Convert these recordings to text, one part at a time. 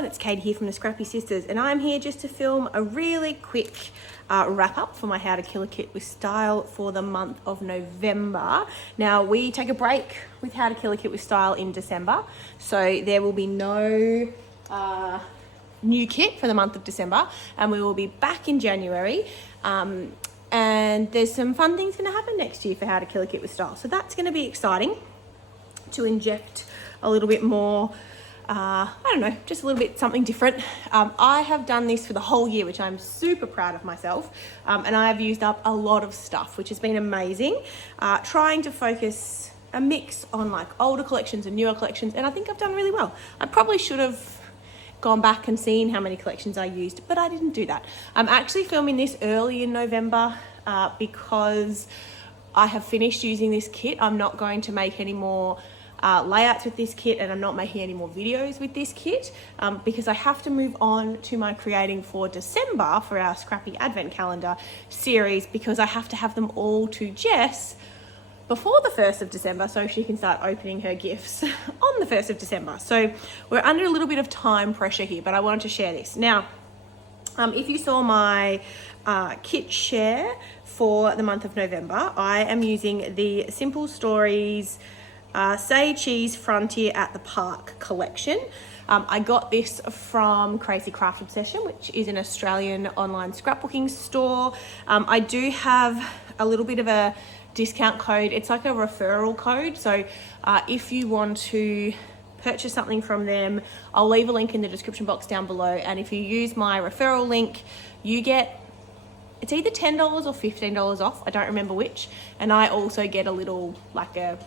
everyone, it's Kate here from the Scrappy Sisters, and I'm here just to film a really quick wrap up for my How to Kill a Kit with Style for the month of November. Now we take a break with How to Kill a Kit with Style in December, so there will be no new kit for the month of December, and we will be back in January. And there's some fun things going to happen next year for How to Kill a Kit with Style, so that's going to be exciting to inject a little bit more. I don't know, just a little bit something different. I have done this for the whole year, which I'm super proud of myself. And I have used up a lot of stuff, which has been amazing. Trying to focus a mix on like older collections and newer collections. And I think I've done really well. I probably should have gone back and seen how many collections I used, but I didn't do that. I'm actually filming this early in November because I have finished using this kit. I'm not going to make any more layouts with this kit, and I'm not making any more videos with this kit because I have to move on to my creating for December for our Scrappy Advent Calendar series, because I have to have them all to Jess before the 1st of December so she can start opening her gifts on the 1st of December. So we're under a little bit of time pressure here, but I wanted to share this. Now, if you saw my kit share for the month of November, I am using the Simple Stories Say Cheese Frontier at the Park collection. I got this from Crazy Craft Obsession, which is an Australian online scrapbooking store. I do have a little bit of a discount code. It's like a referral code. So if you want to purchase something from them, I'll leave a link in the description box down below. And if you use my referral link, you get, it's either $10 or $15 off. I don't remember which. And I also get a little, like a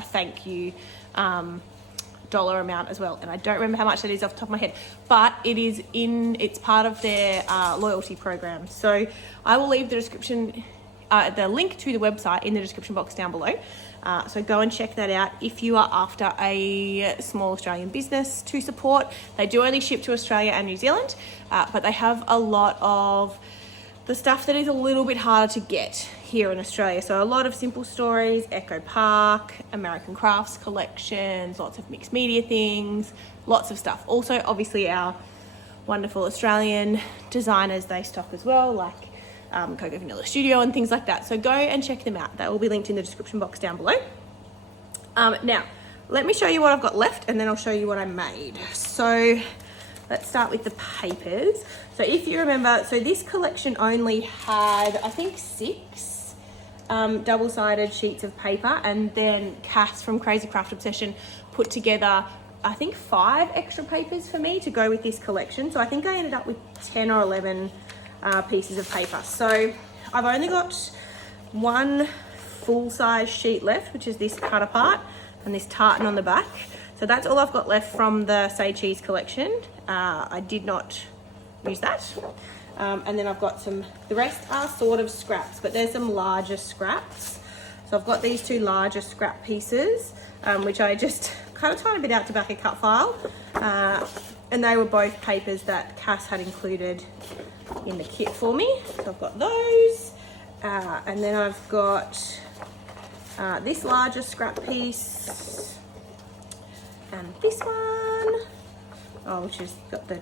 thank you dollar amount as well, and I don't remember how much that is off the top of my head, but it's part of their loyalty program. So I will leave the description, the link to the website in the description box down below. So go and check that out if you are after a small Australian business to support. They do only ship to Australia and New Zealand, but they have a lot of the stuff that is a little bit harder to get here in Australia. So a lot of Simple Stories, Echo Park, American Crafts collections, lots of mixed media things, lots of stuff. Also, obviously, our wonderful Australian designers, they stock as well, like Coco Vanilla Studio and things like that. So go and check them out. That will be linked in the description box down below. Now, let me show you what I've got left, and then I'll show you what I made. So let's start with the papers. So if you remember, so this collection only had, I think, 6 double-sided sheets of paper, and then Cass from Crazy Craft Obsession put together, I think, 5 extra papers for me to go with this collection. So I think I ended up with 10 or 11 pieces of paper. So I've only got 1 full-size sheet left, which is this cut apart and this tartan on the back. So that's all I've got left from the Say Cheese collection. I did not use that. And then I've got the rest are sort of scraps, but there's some larger scraps. So I've got these 2 larger scrap pieces, which I just cut a tiny bit out to back a cut file. And they were both papers that Cass had included in the kit for me. So I've got those. And then I've got this larger scrap piece. And this one, which has got the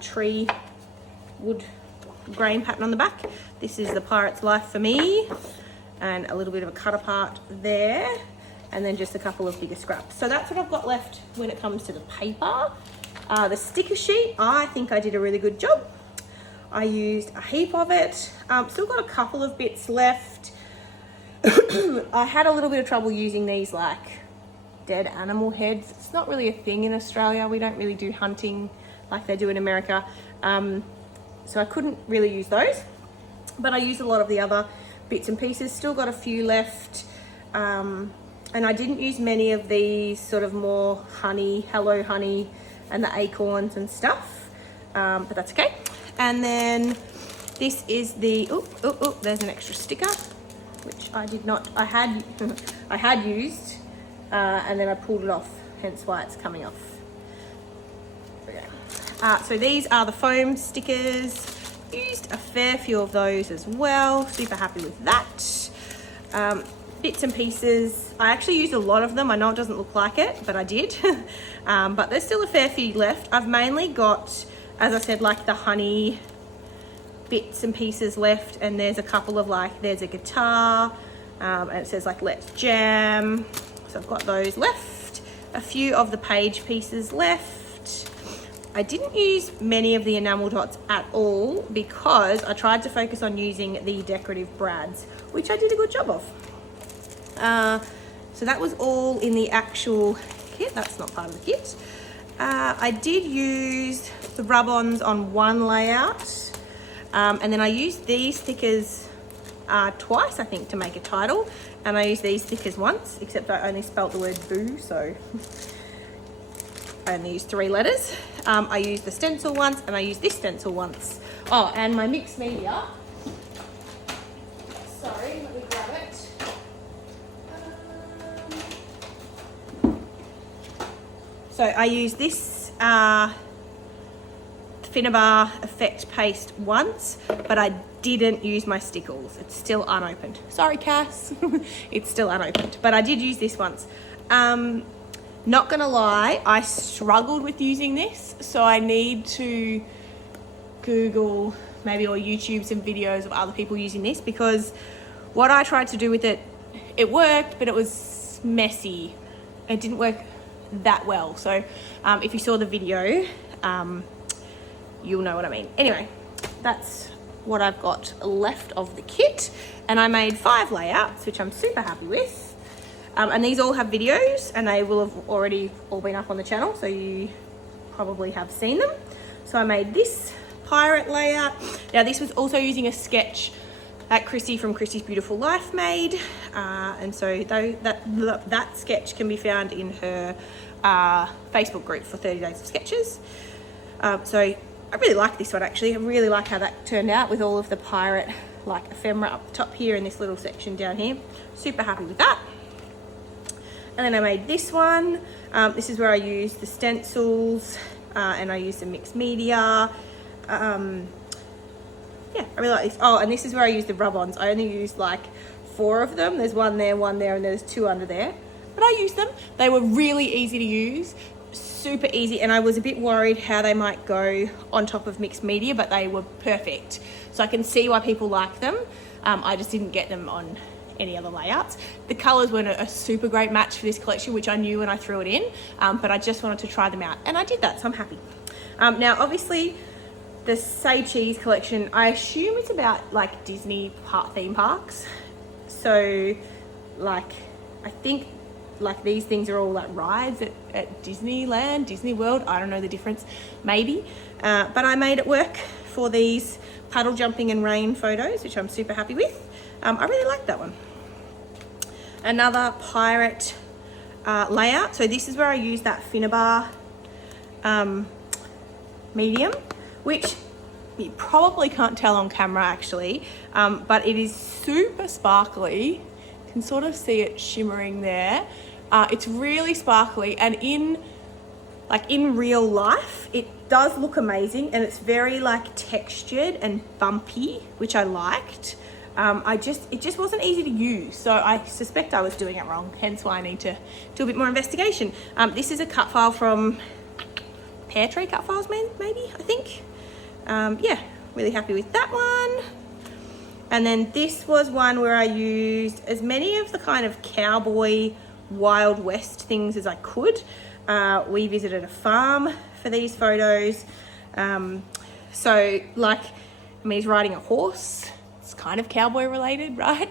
tree wood grain pattern on the back. This is the Pirate's Life for me, and a little bit of a cut apart there, and then just a couple of bigger scraps. So that's what I've got left when it comes to the paper. The sticker sheet, I think I did a really good job. I used a heap of it. Still got a couple of bits left. I had a little bit of trouble using these like dead animal heads. It's not really a thing in Australia. We don't really do hunting like they do in America. So I couldn't really use those, but I used a lot of the other bits and pieces. Still got a few left. And I didn't use many of these sort of more honey, hello honey, and the acorns and stuff. But that's okay. And then this is the, there's an extra sticker, which I did not, I had used, and then I pulled it off, hence why it's coming off. Okay. So these are the foam stickers. Used a fair few of those as well. Super happy with that. bits and pieces. I actually used a lot of them. I know it doesn't look like it, but I did. But there's still a fair few left. I've mainly got, as I said, like the honey bits and pieces left, and there's a couple of like, there's a guitar, and it says like let's jam. So I've got those left. A few of the page pieces left. I didn't use many of the enamel dots at all because I tried to focus on using the decorative brads, which I did a good job of. So that was all in the actual kit. That's not part of the kit. I did use the rub-ons on one layout, and then I used these stickers twice, I think, to make a title, and I used these stickers once, except I only spelt the word boo, so I only used 3 letters. I used the stencil once, and I used this stencil once. Oh, and my mixed media. Sorry, let me grab it. So I used this Finnabar effect paste once, but I didn't use my stickles. It's still unopened. Sorry, Cass. It's still unopened, but I did use this once. Not gonna lie, I struggled with using this, so I need to Google maybe or YouTube some videos of other people using this, because what I tried to do with it, it worked, but it was messy. It didn't work that well. So if you saw the video, you'll know what I mean. Anyway, that's what I've got left of the kit, and I made 5 layouts, which I'm super happy with. And these all have videos, and they will have already all been up on the channel, so you probably have seen them. So I made this pirate layout. Now this was also using a sketch that Chrissy from Chrissy's Beautiful Life made, and so that sketch can be found in her Facebook group for 30 Days of Sketches. So I really like this one, actually. I really like how that turned out with all of the pirate like ephemera up the top here and this little section down here. Super happy with that. And then I made this one. This is where I used the stencils, and I used the mixed media. Yeah, I really like this. Oh, and this is where I used the rub-ons. I only used like 4 of them. There's one there, and there's 2 under there. But I used them. They were really easy to use, super easy, and I was a bit worried how they might go on top of mixed media, but they were perfect. So I can see why people like them. I just didn't get them on any other layouts. The colours weren't a super great match for this collection, which I knew when I threw it in, but I just wanted to try them out, and I did that, so I'm happy. Now obviously the Say Cheese collection, I assume it's about like Disney theme parks. So like, I think like these things are all like rides at Disneyland, Disney World. I don't know the difference, maybe. But I made it work for these puddle jumping and rain photos, which I'm super happy with. I really like that one. Another pirate layout. So this is where I use that Finnabar medium, which you probably can't tell on camera actually, but it is super sparkly. You can sort of see it shimmering there. It's really sparkly, and in real life it does look amazing, and it's very like textured and bumpy, which I liked. It just wasn't easy to use, so I suspect I was doing it wrong, hence why I need to do a bit more investigation. This is a cut file from Pear Tree Cut Files, maybe, I think. Yeah, really happy with that one. And then this was one where I used as many of the kind of cowboy Wild West things as I could. We visited a farm for these photos. So like, he's riding a horse. It's kind of cowboy related, right?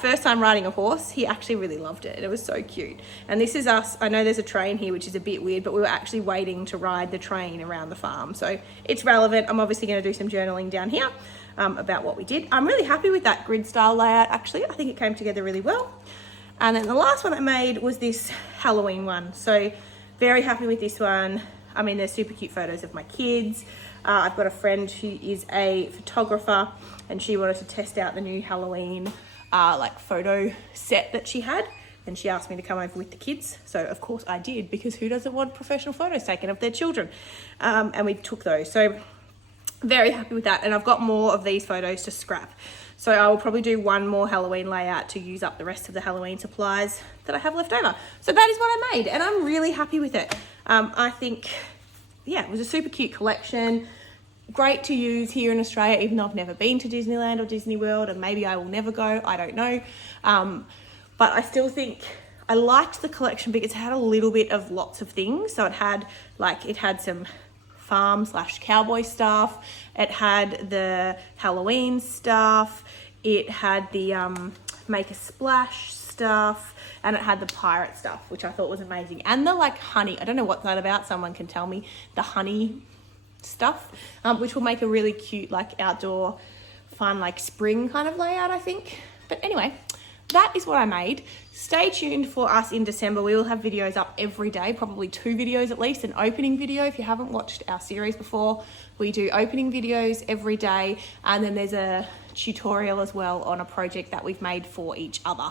First time riding a horse, he actually really loved it, and it was so cute. And this is us. I know there's a train here, which is a bit weird, but we were actually waiting to ride the train around the farm, so it's relevant. I'm obviously going to do some journaling down here about what we did. I'm really happy with that grid style layout, actually. I think it came together really well. And then the last one I made was this Halloween one, so very happy with this one. I mean, there's super cute photos of my kids. I've got a friend who is a photographer, and she wanted to test out the new Halloween like photo set that she had, and she asked me to come over with the kids, so of course I did, because who doesn't want professional photos taken of their children? And we took those, so very happy with that. And I've got more of these photos to scrap, So I will probably do one more Halloween layout to use up the rest of the Halloween supplies that I have left over. So that is what I made, and I'm really happy with it. I think, yeah, it was a super cute collection. Great to use here in Australia, even though I've never been to Disneyland or Disney World, and maybe I will never go, I don't know. But I still think I liked the collection because it had a little bit of lots of things. So it had some farm/cowboy stuff. It had the Halloween stuff. It had the make a splash stuff, and it had the pirate stuff, which I thought was amazing. And the honey, I don't know what's that about. Someone can tell me. The honey stuff, which will make a really cute outdoor fun spring kind of layout, I think. But anyway, that is what I made. Stay tuned for us in December. We will have videos up every day, probably 2 videos at least, an opening video. If you haven't watched our series before, we do opening videos every day, and then there's a tutorial as well on a project that we've made for each other.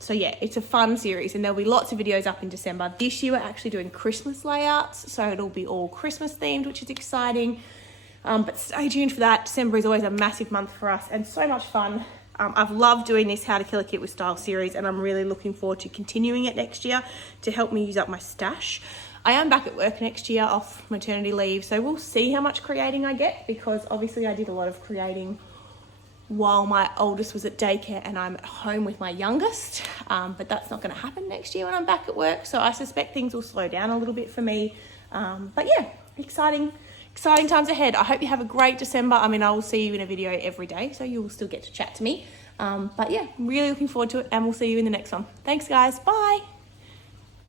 So yeah, it's a fun series, and there'll be lots of videos up in December. This year we're actually doing Christmas layouts, so it'll be all Christmas themed, which is exciting. But stay tuned for that. December is always a massive month for us and so much fun. I've loved doing this How to Kill a Kit with Style series, and I'm really looking forward to continuing it next year to help me use up my stash. I am back at work next year off maternity leave, so we'll see how much creating I get, because obviously I did a lot of creating while my oldest was at daycare and I'm at home with my youngest. But that's not going to happen next year when I'm back at work, so I suspect things will slow down a little bit for me. But yeah, exciting times ahead. I hope you have a great December. I mean, I will see you in a video every day, so you will still get to chat to me. But yeah, I'm really looking forward to it, and we'll see you in the next one. Thanks guys, bye.